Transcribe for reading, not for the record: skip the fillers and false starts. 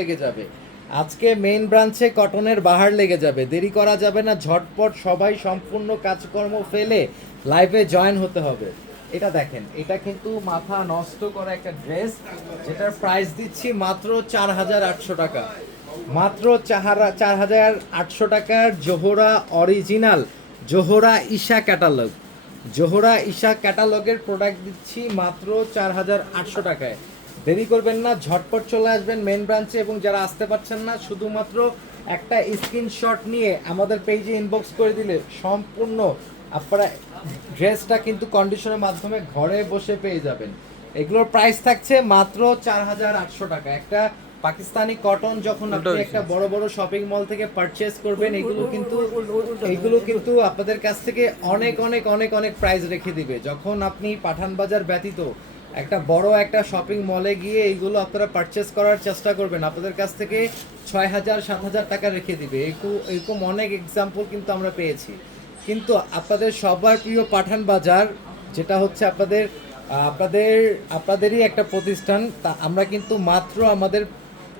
লেগে যাবে। আজকে মেইন ব্রাঞ্চে কটনের বাহার লেগে যাবে, দেরি করা যাবে না, ঝটপট সবাই সম্পূর্ণ কাজকর্ম ফেলে লাইভে জয়েন হতে হবে। এটা দেখেন, এটা কিন্তু মাথা নষ্ট করা একটা ড্রেস, যেটার প্রাইস দিচ্ছি মাত্র 4,800 টাকা। মাত্র 4,800 টাকার জোহরা অরিজিনাল, জোহরা ঈশা ক্যাটালগ, জোহরা ঈশা ক্যাটালগের প্রোডাক্ট দিচ্ছি মাত্র 4,800 টাকায়। দেরি করবেন না, ঝটপট চলে আসবেন মেন ব্রাঞ্চে, এবং যারা আসতে পারছেন না শুধুমাত্র একটা স্ক্রিনশট নিয়ে আমাদের পেজে ইনবক্স করে দিলে সম্পূর্ণ আপনারা ড্রেসটা কিন্তু কন্ডিশনের মাধ্যমে ঘরে বসে পেয়ে যাবেন। এগুলোর প্রাইস থাকছে মাত্র 4,800 টাকা। একটা পাকিস্তানি কটন যখন আপনি একটা বড় বড় শপিং মল থেকে পারচেজ করবেন, এগুলো কিন্তু আপনাদের কাছ থেকে অনেক অনেক অনেক অনেক প্রাইস রেখে দিবে। যখন আপনি পাঠান বাজার ব্যতীত একটা বড় একটা শপিং মলে গিয়ে এইগুলো আপনারা পারচেস করার চেষ্টা করবেন, আপনাদের কাছ থেকে 6,000 7,000 টাকা রেখে দিবে। এরকম অনেক এক্সাম্পল কিন্তু আমরা পেয়েছি। কিন্তু আপনাদের সবার প্রিয় পাঠান বাজার, যেটা হচ্ছে আপনাদেরই একটা প্রতিষ্ঠান, তা আমরা কিন্তু মাত্র আমাদের